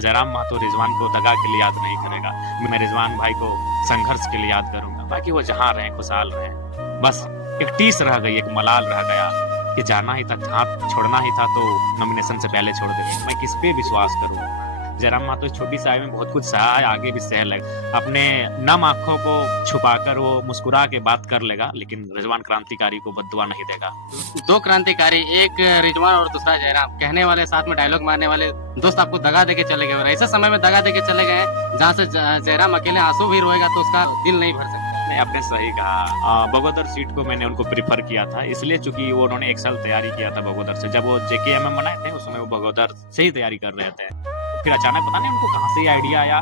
जयराम महतो रिजवान को दगा के लिए याद नहीं करेगा। मैं रिजवान भाई को संघर्ष के लिए याद करूंगा। बाकी वो जहां रहे खुशहाल रहे। बस एक टीस रह गई, एक मलाल रह गया कि जाना ही था, हाथ छोड़ना ही था तो नॉमिनेशन से पहले छोड़ देते। मैं किस पे विश्वास करूं? जयराम महतो छोटी सी आयु में बहुत कुछ सहा है, आगे भी सह लेगा। अपने नम आंखों को छुपाकर वो मुस्कुरा के बात कर लेगा, लेकिन रिजवान क्रांतिकारी को बद्दुआ नहीं देगा। दो क्रांतिकारी, एक रिजवान और दूसरा जयराम, कहने वाले, साथ में डायलॉग मारने वाले दोस्त आपको दगा देके चले गए और ऐसे समय में दगा देके चले गए हैं जहाँ से जयराम अकेले आंसू भी रोएगा तो उसका दिल नहीं भर सकता। नहीं, आपने सही कहा। बगोदर सीट को मैंने उनको प्रीफर किया था, इसलिए चूंकि वो उन्होंने एक साल तैयारी किया था बगोदर से। जब वो JKMM बनाए थे उस समय वो बगोदर से ही तैयारी कर रहे थे। फिर अचानक पता नहीं उनको कहाँ से ये आइडिया आया,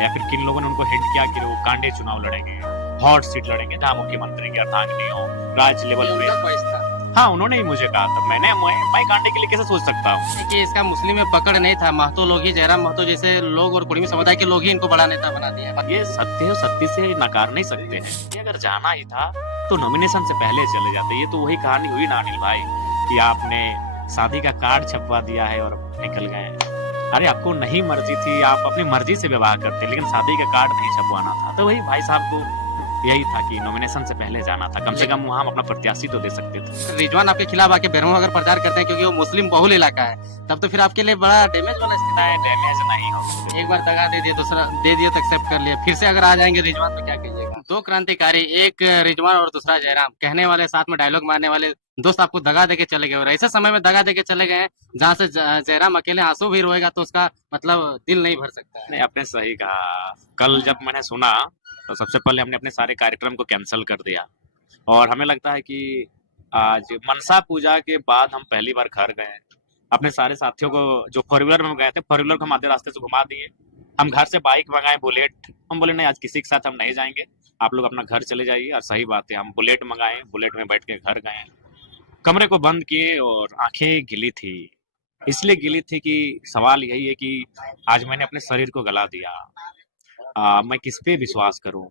या फिर किन लोगों ने उनको हिंट किया कि वो कांडे चुनाव लड़ेंगे, हॉट सीट लड़ेंगे जहाँ मुख्यमंत्री की अर्धांगिनी हो, राज्य लेवल पे। हाँ, उन्होंने ही मुझे कहा था। मैं कांडे के लिए कैसे सोच सकता हूँ? कि इसका मुस्लिम में पकड़ नहीं था, महतो लोग ही, जयराम महतो जैसे लोग और कुर्मी समुदाय के लोग ही इनको बड़ा नेता बना दिया। ये सत्य है, सत्य से नकार नहीं सकते हैं। कि अगर जाना ही था तो नॉमिनेशन से पहले चले जाते। ये तो वही कहानी हुई ना अनिल भाई, कि आपने शादी का कार्ड छपवा दिया है और निकल गए। अरे आपको नहीं मर्जी थी, आप अपनी मर्जी से विवाह करते, लेकिन शादी का कार्ड नहीं छपवाना था। तो वही भाई साहब को यही था कि नॉमिनेशन से पहले जाना था, कम से कम वहाँ हम अपना प्रत्याशी तो दे सकते थे। रिजवान आपके खिलाफ आके बेरमो अगर प्रचार करते हैं क्योंकि वो मुस्लिम बहुल इलाका है, तब तो फिर आपके लिए बड़ा डैमेज वाला स्थिति है। डैमेज नहीं हो, एक बार दगा दे दिया, दूसरा दे दिया तो एक्सेप्ट कर लिया, फिर से अगर आ जाएंगे रिजवान तो क्या कहिएगा? दो क्रांतिकारी, एक रिजवान और दूसरा जयराम, कहने वाले, साथ में डायलॉग मारने वाले दोस्त आपको दगा देके चले गए और ऐसे समय में दगा देके चले गए हैं जहाँ से जयराम अकेले आंसू भी रोएगा तो उसका मतलब दिल नहीं भर सकता है। नहीं, आपने सही कहा। कल जब मैंने सुना तो सबसे पहले हमने अपने सारे कार्यक्रम को कैंसिल कर दिया, और हमें लगता है कि आज मनसा पूजा के बाद हम पहली बार घर गए। अपने सारे साथियों को जो फोर व्हीलर में गए थे, फोर व्हीलर को हम आधे रास्ते से घुमा दिए। हम घर से बाइक मंगाए, बुलेट। हम बोले नहीं, आज किसी के साथ हम नहीं जाएंगे, आप लोग अपना घर चले जाइए। और सही बात है, हम बुलेट मंगाए, बुलेट में बैठ के घर गए, कमरे को बंद किए और आंखें गिली थी। इसलिए गिली थी कि सवाल यही है कि आज मैंने अपने शरीर को गला दिया। मैं किस पे विश्वास करूं?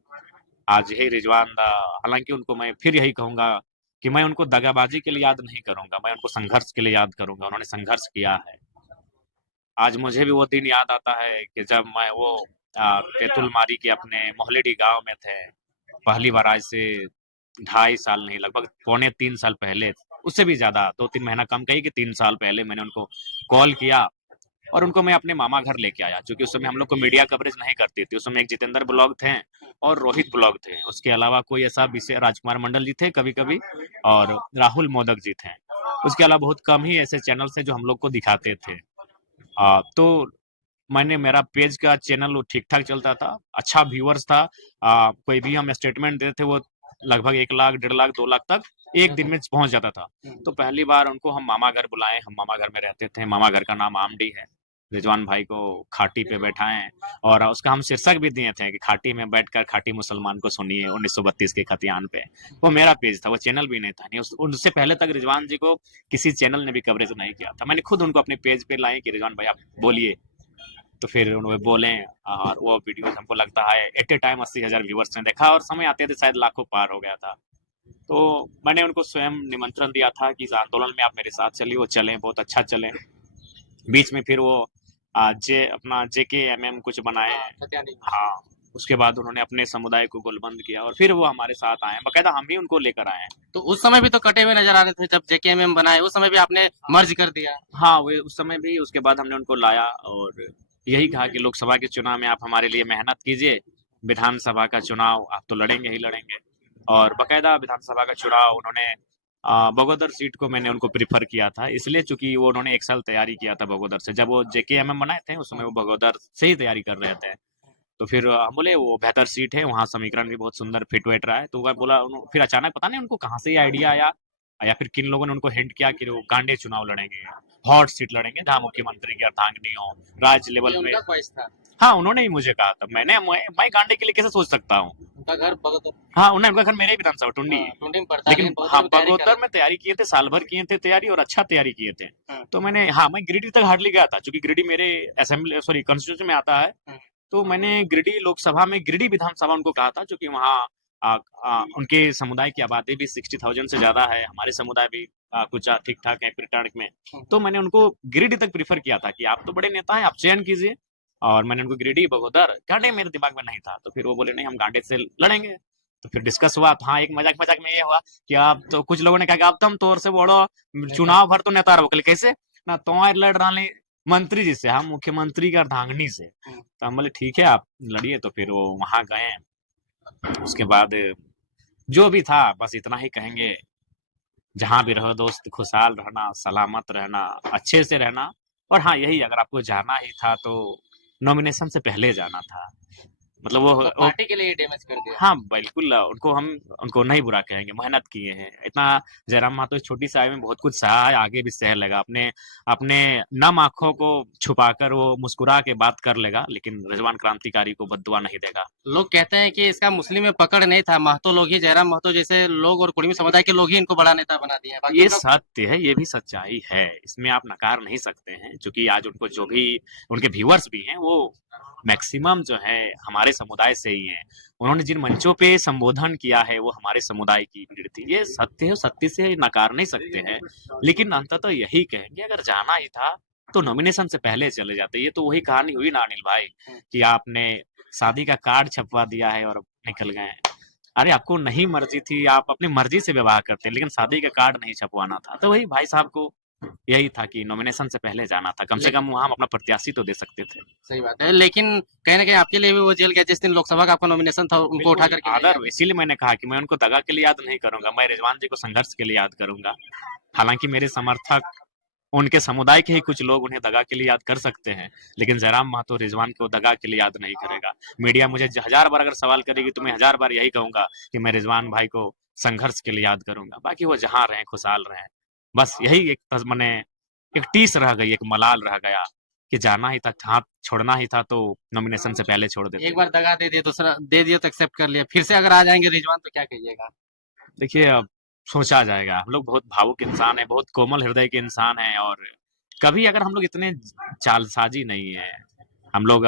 आज यही रिजवान दा, हालांकि उनको मैं फिर यही कहूंगा कि मैं उनको दगाबाजी के लिए याद नहीं करूंगा, मैं उनको संघर्ष के लिए याद करूंगा। उन्होंने संघर्ष किया है। आज मुझे भी वो दिन याद आता है कि जब मैं वो तेतुलमारी के अपने मोहलेडी गांव में थे। पहली बार, आज से 2.5 साल नहीं, लगभग पौने 3 साल पहले, उससे भी ज्यादा, 2-3 महीना कम कही कि 3 साल पहले मैंने उनको कॉल किया और उनको मैं अपने मामा घर लेके आया। क्योंकि उस समय हम लोग को मीडिया कवरेज नहीं करती थी। उस समय एक जितेंद्र ब्लॉग थे और रोहित ब्लॉग थे। उसके अलावा कोई ऐसा विषय, राजकुमार मंडल जी थे कभी कभी, और राहुल मोदक जी थे। उसके अलावा बहुत कम ही ऐसे चैनल थे जो हम लोग को दिखाते थे। तो मैंने, मेरा पेज का चैनल वो ठीक ठाक चलता था, अच्छा व्यूअर्स था। कोई भी हम स्टेटमेंट देते थे वो लगभग 1 लाख, 1.5 लाख, 2 लाख तक एक दिन में पहुंच जाता था। तो पहली बार उनको हम मामा घर बुलाए। हम मामा घर में रहते थे, मामा घर का नाम आमडी है। रिजवान भाई को खाटी पे बैठाएं, और उसका हम शीर्षक भी दिए थे कि खाटी में बैठकर खाटी मुसलमान को सुनिए 1932 के खतियान पे। वो मेरा पेज था, वो चैनल भी नहीं था। नहीं, उससे पहले तक रिजवान जी को किसी चैनल ने भी कवरेज नहीं किया था। मैंने खुद उनको अपने पेज पे लाए कि रिजवान भाई आप बोलिए। तो फिर उन्होंने बोले, और वो वीडियो हमको लगता है एट ए टाइम 80,000 व्यूवर्स ने देखा, और समय आते थे शायद लाखों पार हो गया था। तो मैंने उनको स्वयं निमंत्रण दिया था कि इस आंदोलन में आप मेरे साथ चलिए। वो चले, बहुत अच्छा चले। बीच में फिर वो अपना JKMM कुछ बनाए। हाँ, उसके बाद उन्होंने अपने समुदाय को गोलबंद किया और फिर वो हमारे साथ आए। बकायदा हम भी उनको लेकर आए। तो उस समय भी तो कटे हुए नजर आ रहे थे जब JKMM बनाए, उस समय भी आपने मर्ज कर दिया। हाँ, वो उस समय भी। उसके बाद हमने उनको लाया और यही कहा कि लोकसभा के चुनाव में आप हमारे लिए मेहनत कीजिए, विधानसभा का चुनाव आप तो लड़ेंगे ही लड़ेंगे। और बकायदा विधानसभा का चुनाव उन्होंने, बगोदर सीट को मैंने उनको प्रीफर किया था, इसलिए चूंकि वो उन्होंने एक साल तैयारी किया था बगोदर से। जब वो JKMM बनाए थे उस समय वो बगोदर से ही तैयारी कर रहे थे। तो फिर हम बोले वो बेहतर सीट है, वहाँ समीकरण भी बहुत सुंदर फिट वेट रहा है। तो वह बोला, फिर अचानक पता नहीं उनको कहाँ से ये आइडिया आया, या फिर किन लोगों ने उनको हिंट किया कि वो कांडे चुनाव लड़ेंगे, हॉट सीट लड़ेंगे जहाँ मुख्यमंत्री की अर्धांगिनी हो, राज्य लेवल पे। था। हाँ, उन्होंने ही मुझे कहा था। मैं कांडे के लिए कैसे सोच सकता हूँ? उनका घर बगोदर। हाँ, उनका घर मेरे ही विधानसभा टुंडी। टुंडी में पड़ता है, लेकिन बहुत हाँ, लोग तैयारी कर बगोदर रहे में तैयारी किए थे, साल भर किए थे तैयारी, और अच्छा तैयारी किए थे। हैं। तो मैंने, हाँ, मैं गिरिडीह तक हार्डली गया था, क्योंकि गिरिडीह मेरे असेंबली, सॉरी, कॉन्स्टिट्यूशन में आता है। तो मैंने गिरिडीह लोकसभा में, गिरिडीह विधानसभा उनको कहा था, क्योंकि वहाँ उनके समुदाय की आबादी भी 60,000 से ज्यादा है। हमारे समुदाय भी कुछ ठीक ठाक है रिटर्न में। तो मैंने उनको गिरिडीह तक प्रीफर किया था कि आप तो बड़े नेता हैं, आप चयन कीजिए। और मैंने उनको गिरिडीह बगोदर कहा, नहीं मेरे दिमाग में नहीं था। तो फिर वो बोले नहीं हम गांडे से लड़ेंगे। तो फिर डिस्कस हुआ, तो हाँ एक मजाक मजाक में ये हुआ कि आप तो, कुछ लोगों ने कहा कि अब तुम तोर से बोलो चुनाव भर तो नेता रहो, कैसे ना तो लड़ रहा मंत्री जी से, हम मुख्यमंत्री का अर्धांगिनी से। तो हम बोले ठीक है आप लड़िए। तो फिर वो वहां गए। उसके बाद जो भी था बस इतना ही कहेंगे, जहां भी रहो दोस्त खुशहाल रहना, सलामत रहना, अच्छे से रहना। और हाँ यही, अगर आपको जाना ही था तो नॉमिनेशन से पहले जाना था। मतलब तो वो पार्टी के लिए ही डैमेज कर दिया। हाँ बिल्कुल, उनको नहीं बुरा कहेंगे, मेहनत किए हैं इतना। जयराम महतो इस छोटी सी आयु में बहुत कुछ सहा है, आगे भी सह लेगा। अपने अपने नम आंखों को छुपाकर वो मुस्कुरा के बात कर लेगा, लेकिन रिजवान क्रांतिकारी को बद्दुआ नहीं देगा। लोग कहते हैं कि इसका मुस्लिम में पकड़ नहीं था, महतो लोग ही, जयराम महतो जैसे लोग और कुर्मी समुदाय के लोग ही इनको बड़ा नेता बना दिया है। बाकी ये उनका सत्य है, ये भी सच्चाई है, इसमें आप नकार नहीं सकते हैं। क्योंकि आज उनको जो भी उनके व्यूअर्स भी हैं वो मैक्सिमम जो है हमारे समुदाय से ही हैं। उन्होंने जिन मंचों पे संबोधन किया है वो हमारे समुदाय की भीड़ थी। ये सत्य है, सत्य से नकार नहीं सकते हैं। लेकिन अंततः यही कहेंगे, अगर जाना ही था तो नॉमिनेशन से पहले चले जाते। ये तो वही कहानी हुई ना अनिल भाई, कि आपने शादी का कार्ड छपवा दिया है और निकल गए। अरे आपको नहीं मर्जी थी, आप अपनी मर्जी से विवाह करते, लेकिन शादी का कार्ड नहीं छपवाना था। तो वही भाई साहब को यही था कि नॉमिनेशन से पहले जाना था, कम से कम वहां हम अपना प्रत्याशी तो दे सकते थे। सही बात है, लेकिन कहीं ना कहीं आपके लिए भी वो जेल गया जिस दिन लोकसभा का आपका नॉमिनेशन था, उनको उठा करके ले आदर, गया। इसीलिए मैंने कहा कि मैं उनको दगा के लिए याद नहीं करूंगा, मैं रिजवान जी को संघर्ष के लिए याद करूंगा। हालांकि मेरे समर्थक, उनके समुदाय के ही कुछ लोग उन्हें दगा के लिए याद कर सकते हैं, लेकिन जयराम महतो रिजवान को दगा के लिए याद नहीं करेगा। मीडिया मुझे 1000 बार अगर सवाल करेगी तो मैं 1000 बार यही कहूंगा कि मैं रिजवान भाई को संघर्ष के लिए याद करूंगा। बाकी वो जहां रहे खुशहाल रहे, बस यही एक मैंने एक टीस रह गई, एक मलाल रह गया कि जाना ही था, हाथ छोड़ना ही था तो नॉमिनेशन से पहले छोड़ देते। एक बार दगा दे दिया, दूसरा दे दिया तो एक्सेप्ट कर लिया, फिर से अगर आ जाएंगे रिजवान तो क्या कहिएगा? देखिए अब सोचा जाएगा, हम लोग बहुत भावुक इंसान है, बहुत कोमल हृदय के इंसान हैं। और कभी अगर हम लोग इतने चालसाजी नहीं है, हम लोग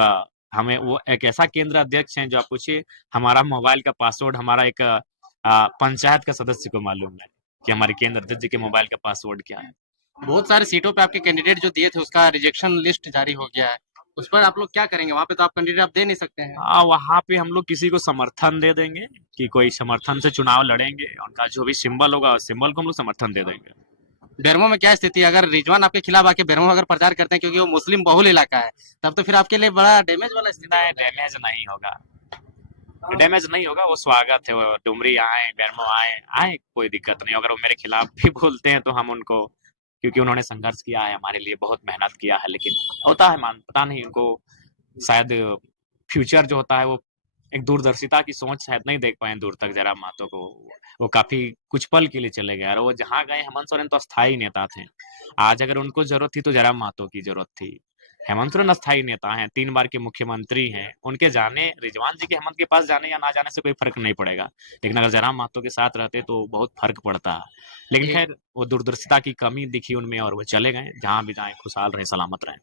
हमें वो एक ऐसा केंद्र अध्यक्ष हैं जो आप पूछिए, हमारा मोबाइल का पासवर्ड हमारा एक पंचायत का सदस्य को मालूम है कि हमारे केंद्र अध्यक्ष जी के मोबाइल का पासवर्ड क्या है। बहुत सारे सीटों पे आपके कैंडिडेट जो दिए थे उसका रिजेक्शन लिस्ट जारी हो गया है, उस पर आप लोग क्या करेंगे? वहां पे तो आप कैंडिडेट आप दे नहीं सकते हैं। वहां पे हम लोग किसी को समर्थन दे देंगे, कि कोई समर्थन से चुनाव लड़ेंगे, उनका जो भी सिंबल होगा सिंबल को हम लोग समर्थन दे देंगे। बेरमो में क्या स्थिति है? अगर रिजवान आपके खिलाफ आके बेरमो अगर प्रचार करते हैं, क्योंकि वो मुस्लिम बहुल इलाका है, तब तो फिर आपके लिए बड़ा डैमेज वाला स्थिति नहीं, है। डैमेज नहीं होगा, डैमेज नहीं होगा। वो स्वागत है, वो डुमरी आए, बेरमो आए आए, कोई दिक्कत नहीं। अगर वो मेरे खिलाफ भी बोलते हैं तो हम उनको, क्योंकि उन्होंने संघर्ष किया है हमारे लिए, बहुत मेहनत किया है, लेकिन होता है पता नहीं उनको शायद फ्यूचर जो होता है वो एक दूरदर्शिता की सोच शायद नहीं देख पाए दूर तक जयराम महतो को। वो काफी कुछ पल के लिए चले गए, और वो जहां गए, हेमंत सोरेन तो अस्थायी नेता थे। आज अगर उनको जरूरत थी तो जयराम महतो की जरूरत थी। हेमंत सोरेन अस्थायी नेता हैं, 3 बार के मुख्यमंत्री हैं, उनके जाने, रिजवान जी के हेमंत के पास जाने या ना जाने से कोई फर्क नहीं पड़ेगा, लेकिन अगर जयराम महतो के साथ रहते तो बहुत फर्क पड़ता। लेकिन खैर वो दूरदर्शिता की कमी दिखी उनमें और वो चले गए, जहां भी जाए खुशहाल रहे, सलामत रहे।